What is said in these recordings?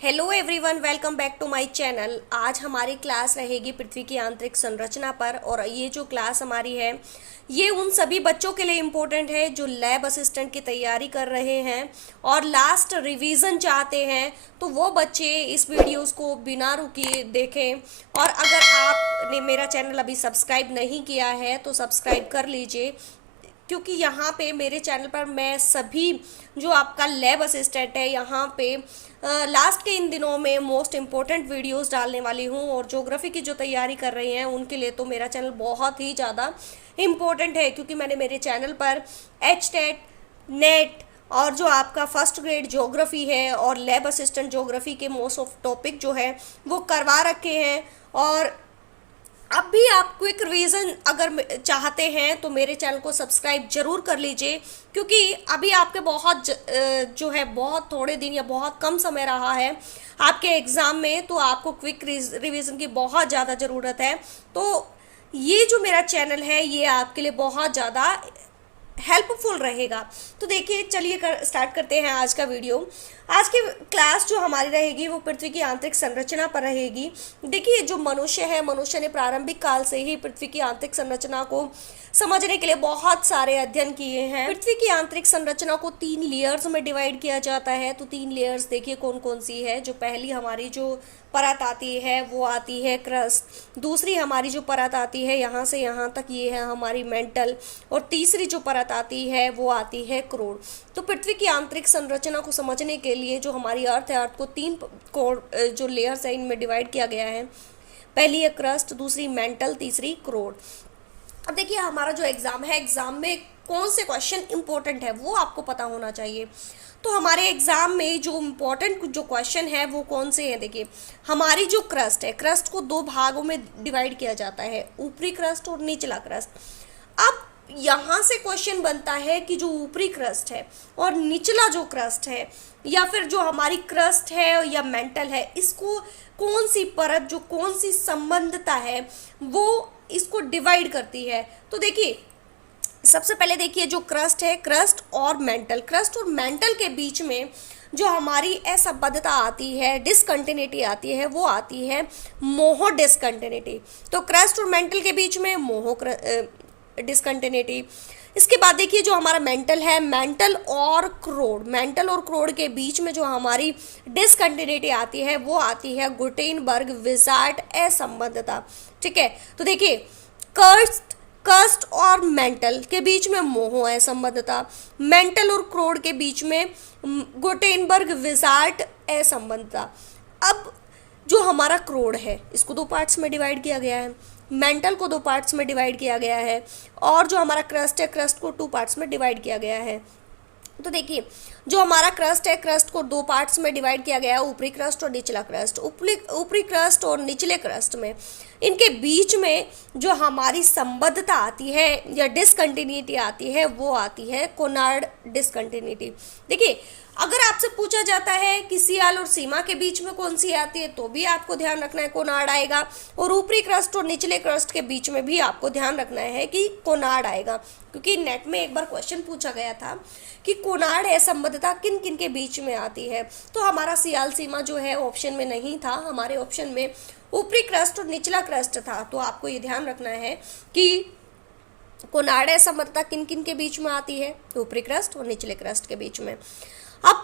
Hello everyone, welcome back to my channel. आज हमारी class रहेगी पृथ्वी की आंतरिक संरचना पर। और ये जो क्लास हमारी है ये उन सभी बच्चों के लिए इम्पोर्टेंट है जो लैब असिस्टेंट की तैयारी कर रहे हैं और लास्ट रिवीजन चाहते हैं। तो वो बच्चे इस वीडियोस को बिना रुके देखें। और अगर आपने मेरा चैनल अभी सब्सक्राइब नहीं किया है तो सब्सक्राइब कर लीजिए, क्योंकि यहाँ पे मेरे चैनल पर मैं सभी जो आपका लैब असिस्टेंट है यहाँ पे लास्ट के इन दिनों में मोस्ट इम्पोर्टेंट वीडियोस डालने वाली हूँ। और ज्योग्राफी की जो तैयारी कर रही हैं उनके लिए तो मेरा चैनल बहुत ही ज़्यादा इम्पोर्टेंट है, क्योंकि मैंने मेरे चैनल पर एचटेट, नेट और जो आपका फर्स्ट ग्रेड ज्योग्राफी है और लैब असिस्टेंट ज्योग्राफी के मोस्ट ऑफ टॉपिक जो है वो करवा रखे हैं। और अब भी आप क्विक रिवीजन अगर चाहते हैं तो मेरे चैनल को सब्सक्राइब जरूर कर लीजिए, क्योंकि अभी आपके जो है बहुत थोड़े दिन या बहुत कम समय रहा है आपके एग्ज़ाम में, तो आपको क्विक रिवीजन की बहुत ज़्यादा ज़रूरत है। तो ये जो मेरा चैनल है ये आपके लिए बहुत ज़्यादा हेल्पफुल रहेगा। तो देखिए, चलिए स्टार्ट करते हैं आज का वीडियो। आज की क्लास जो हमारी रहेगी वो पृथ्वी की आंतरिक संरचना पर रहेगी। देखिए, जो मनुष्य है, मनुष्य ने प्रारंभिक काल से ही पृथ्वी की आंतरिक संरचना को समझने के लिए बहुत सारे अध्ययन किए हैं। पृथ्वी की आंतरिक संरचना को 3 लेयर्स में डिवाइड किया जाता है। तो 3 लेयर्स देखिए कौन कौन सी है। जो पहली हमारी जो परत आती है वो आती है क्रस्ट। दूसरी हमारी जो परत आती है यहाँ से यहाँ तक, ये है हमारी मेंटल। और तीसरी जो परत आती है वो आती है क्रोड। तो पृथ्वी की आंतरिक संरचना को समझने के लिए जो हमारी अर्थ है, अर्थ को 3 कोर जो लेयर्स है इनमें डिवाइड किया गया है। पहली है क्रस्ट, दूसरी मेंटल, तीसरी क्रोड। अब देखिए, हमारा जो एग्जाम है, एग्जाम में कौन से क्वेश्चन इंपॉर्टेंट है वो आपको पता होना चाहिए। तो हमारे एग्जाम में जो इम्पोर्टेंट जो क्वेश्चन है वो कौन से हैं। देखिए, हमारी जो क्रस्ट है, क्रस्ट को 2 भागों में डिवाइड किया जाता है, ऊपरी क्रस्ट और निचला क्रस्ट। अब यहाँ से क्वेश्चन बनता है कि जो ऊपरी क्रस्ट है और निचला जो क्रस्ट है, या फिर जो हमारी क्रस्ट है या मेंटल है, इसको कौन सी परत, जो कौन सी संबंधता है वो इसको डिवाइड करती है। तो देखिए, सबसे पहले देखिए जो क्रस्ट है, क्रस्ट और मेंटल के बीच में जो हमारी असंबद्धता आती है, डिसकंटिन्यूटी आती है, वो आती है मोहो डिसकंटिन्यूटी। तो क्रस्ट और मेंटल के बीच में मोहो डिसकंटिन्यूटी। इसके बाद देखिए जो हमारा मेंटल है, मेंटल और क्रोड के बीच में जो हमारी डिसकंटिन्यूटी आती है वो आती है गुटेनबर्ग-विजार्ड असंबद्धता। ठीक है, तो देखिए कस्ट और मेंटल के बीच में मोहो असंबद्धता, मेंटल और क्रोड के बीच में गुटेनबर्ग-विजार्ड असंबद्धता। अब जो हमारा क्रोड है इसको 2 पार्ट्स में डिवाइड किया गया है, मेंटल को 2 पार्ट्स में डिवाइड किया गया है, और जो हमारा क्रस्ट है, क्रस्ट को 2 पार्ट्स में डिवाइड किया गया है। तो देखिए, जो हमारा क्रस्ट है, क्रस्ट को 2 पार्ट्स में डिवाइड किया गया है, ऊपरी क्रस्ट और निचला क्रस्ट। ऊपरी क्रस्ट और निचले क्रस्ट में इनके बीच में जो हमारी संबद्धता आती है या डिसकंटिन्यूटी आती है वो आती है कोनार्ड डिसकंटिन्यूटी। देखिए, अगर आपसे पूछा जाता है कि सियाल और सीमा के बीच में कौन सी आती है तो भी आपको ध्यान रखना है कोनार्ड आएगा, और ऊपरी क्रस्ट और निचले क्रस्ट के बीच में भी आपको ध्यान रखना है कि कोनार्ड आएगा। क्योंकि नेट में एक बार क्वेश्चन पूछा गया था कि कोनार्ड असंबद्धता किन किन के बीच में आती है। तो हमारा सियाल सीमा जो है ऑप्शन में नहीं था, हमारे ऑप्शन में ऊपरी क्रस्ट और निचला क्रस्ट था। तो आपको ये ध्यान रखना है कि कोनार्ड असंबद्धता किन किन के बीच में आती है, ऊपरी क्रस्ट और निचले क्रस्ट के बीच में। अब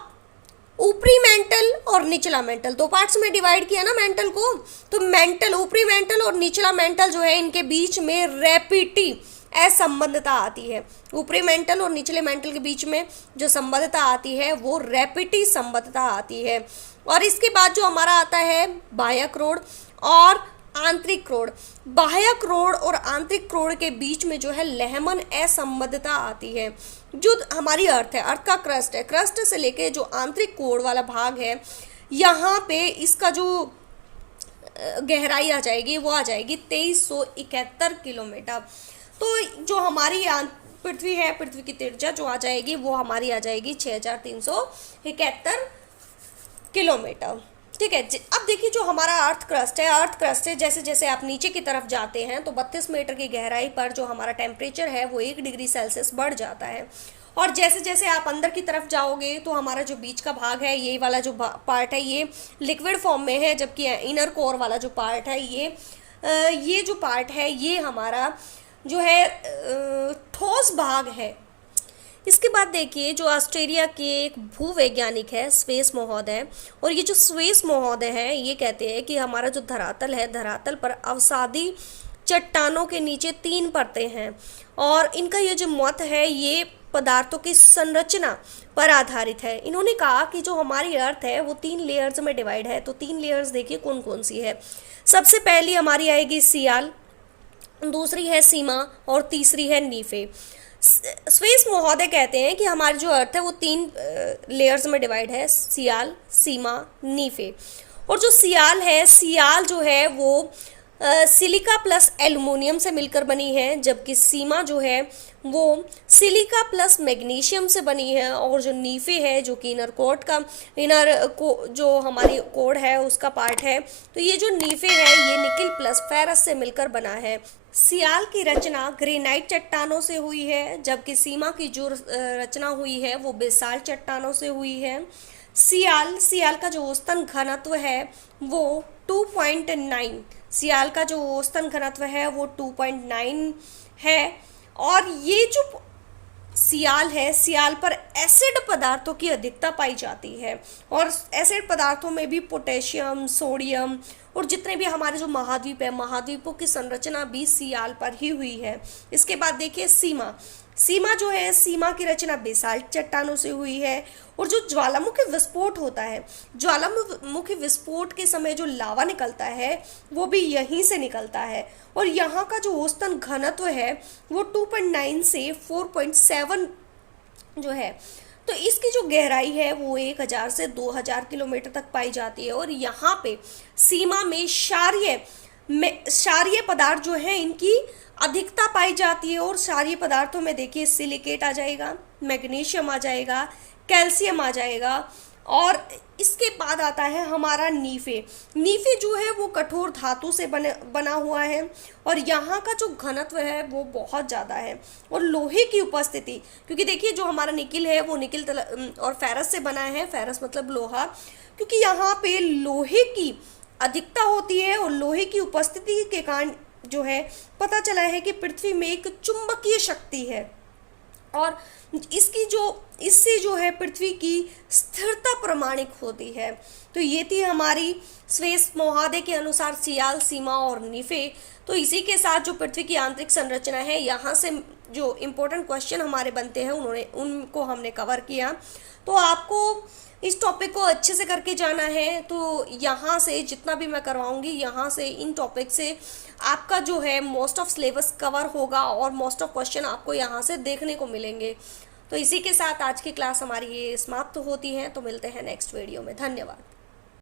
ऊपरी मेंटल और निचला मेंटल 2 पार्ट्स में डिवाइड किया ना मेंटल को, तो मेंटल, ऊपरी मेंटल और निचला मेंटल जो है इनके बीच में रैपिटी असंबद्धता आती है। ऊपरी मेंटल और निचले मेंटल के बीच में जो संबद्धता आती है वो रैपिटी संबद्धता आती है। और इसके बाद जो हमारा आता है बाह्य क्रोड और आंतरिक क्रोड। बाह्य क्रोड और आंतरिक क्रोड के बीच में जो है लहमन असंबद्धता आती है। जो हमारी अर्थ है, अर्थ का क्रस्ट है, क्रस्ट से लेके जो आंतरिक कोर वाला भाग है यहाँ पे इसका जो गहराई आ जाएगी वो आ जाएगी 2371 किलोमीटर। तो जो हमारी पृथ्वी है, पृथ्वी की त्रिज्या जो आ जाएगी वो हमारी आ जाएगी 6371 किलोमीटर। ठीक है। अब देखिए जो हमारा अर्थ क्रस्ट है, जैसे जैसे आप नीचे की तरफ जाते हैं तो 32 मीटर की गहराई पर जो हमारा टेम्परेचर है वो 1 डिग्री सेल्सियस बढ़ जाता है। और जैसे जैसे आप अंदर की तरफ जाओगे तो हमारा जो बीच का भाग है, ये वाला जो पार्ट है ये लिक्विड फॉर्म में है, जबकि इनर कोर वाला जो पार्ट है ये जो पार्ट है ये हमारा जो है ठोस भाग है। इसके बाद देखिए जो ऑस्ट्रेलिया के एक भूवैज्ञानिक है स्वेस महोदय, और ये जो स्वेस महोदय है ये कहते हैं कि हमारा जो धरातल है, धरातल पर अवसादी चट्टानों के नीचे 3 परतें हैं, और इनका ये जो मत है ये पदार्थों की संरचना पर आधारित है। इन्होंने कहा कि जो हमारी अर्थ है वो 3 लेयर्स में डिवाइड है। तो 3 लेयर्स देखिए कौन कौन सी है। सबसे पहली हमारी आएगी सियाल, दूसरी है सीमा और तीसरी है नीफे। स्वेस महोदय कहते हैं कि हमारी जो अर्थ है वो 3 लेयर्स में डिवाइड है, सियाल, सीमा, नीफे। और जो सियाल है, सियाल जो है वो सिलिका प्लस एल्युमिनियम से मिलकर बनी है, जबकि सीमा जो है वो सिलिका प्लस मैग्नीशियम से बनी है। और जो नीफे है जो कि जो हमारी कोड है उसका पार्ट है, तो ये जो नीफे है ये निकिल प्लस फेरस से मिलकर बना है। सियाल की रचना ग्रेनाइट चट्टानों से हुई है, जबकि सीमा की जो रचना हुई है वो बेसाल्ट चट्टानों से हुई है। सियाल का जो औसतन घनत्व है वो 2.9, सियाल का जो औसतन घनत्व है वो 2.9 है। और ये जो सियाल है, सियाल पर एसिड पदार्थों की अधिकता पाई जाती है, और एसिड पदार्थों में भी पोटेशियम, सोडियम और जितने भी हमारे जो महाद्वीप है, महाद्वीपों की संरचना भी सियाल पर ही हुई है। इसके बाद देखिए सीमा, सीमा जो है, सीमा की रचना बेसाल्ट चट्टानों से हुई है। और जो ज्वालामुखी विस्फोट होता है, ज्वालामुखी विस्फोट के समय जो लावा निकलता है वो भी यहीं से निकलता है, और यहाँ का जो औसतन घनत्व है वो 2.9 से 4.7 जो है। तो इसकी जो गहराई है वो 1000 से 2000 किलोमीटर तक पाई जाती है। और यहाँ पे सीमा में क्षारीय पदार्थ जो है इनकी अधिकता पाई जाती है। और क्षारीय पदार्थों में देखिए सिलिकेट आ जाएगा, मैग्नीशियम आ जाएगा, कैल्शियम आ जाएगा। और इसके बाद आता है हमारा नीफे। नीफे जो है वो कठोर धातु से बना हुआ है, और यहाँ का जो घनत्व है वो बहुत ज़्यादा है। और लोहे की उपस्थिति, क्योंकि देखिए जो हमारा निकिल है वो निकिल और फेरस से बना है, फेरस मतलब लोहा, क्योंकि यहाँ पे लोहे की अधिकता होती है। और लोहे की उपस्थिति के कारण जो है पता चला है कि पृथ्वी में एक चुंबकीय शक्ति है, और इससे जो है पृथ्वी की स्थिरता प्रमाणित होती है। तो ये थी हमारी स्वेस महोदय के अनुसार सियाल, सीमा और नीफे। तो इसी के साथ जो पृथ्वी की आंतरिक संरचना है, यहाँ से जो इम्पोर्टेंट क्वेश्चन हमारे बनते हैं उनको हमने कवर किया। तो आपको इस टॉपिक को अच्छे से करके जाना है। तो यहाँ से जितना भी मैं करवाऊंगी, यहाँ से इन टॉपिक से आपका जो है मोस्ट ऑफ सिलेबस कवर होगा, और मोस्ट ऑफ क्वेश्चन आपको यहाँ से देखने को मिलेंगे। तो इसी के साथ आज की क्लास हमारी ये समाप्त होती है। तो मिलते हैं नेक्स्ट वीडियो में। धन्यवाद।